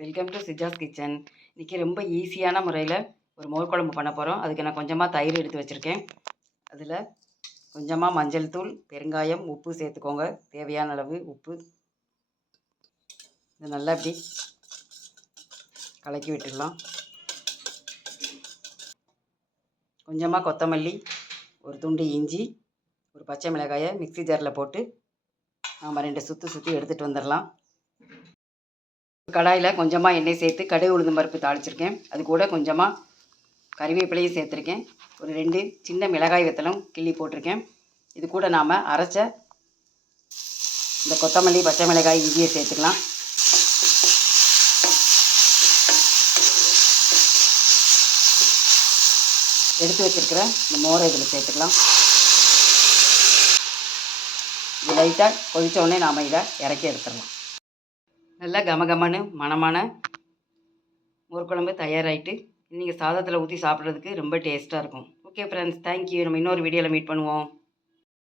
Welcome to சிஜாஸ் kitchen. இன்றைக்கி ரொம்ப ஈஸியான முறையில் ஒரு மோர் குழம்பு பண்ண போகிறோம். அதுக்கு நான் கொஞ்சமாக தயிர் எடுத்து வச்சுருக்கேன். அதில் கொஞ்சமாக மஞ்சள் தூள், பெருங்காயம், உப்பு சேர்த்துக்கோங்க. தேவையான அளவு உப்பு. இதை நல்லா இப்படி கலக்கி விட்டுடலாம். கொஞ்சமாக கொத்தமல்லி, ஒரு துண்டு இஞ்சி, ஒரு பச்சை மிளகாயை மிக்ஸி ஜாரில் போட்டு நாம் 2 சுற்றி எடுத்துகிட்டு வந்துடலாம். கடாயில் கொஞ்சமாக எண்ணெய் சேர்த்து கடுகு உளுந்தம் பருப்பு தாளிச்சிருக்கேன். அது கூட கொஞ்சமாக கறிவேப்பிலையும் சேர்த்துருக்கேன். ஒரு 2 சின்ன மிளகாய் வத்தலும் கிள்ளி போட்டிருக்கேன். இது கூட நாம் அரைச்ச இந்த கொத்தமல்லி, பச்சை மிளகாய், இஞ்சியை சேர்த்துக்கலாம். எடுத்து வச்சுருக்கிற இந்த மோரை இதில் சேர்த்துக்கலாம். இது லைட்டாக கொதித்த உடனே நாம் இதை இறக்கி எடுத்துடலாம். நல்லா கமகமன்னு மணமான மோர் குழம்பு தயாராகிட்டு நீங்கள் சாதத்தில் ஊற்றி சாப்பிட்றதுக்கு ரொம்ப டேஸ்ட்டாக இருக்கும். Okay friends, thank you. நம்ம இன்னொரு வீடியோவில் மீட் பண்ணுவோம்.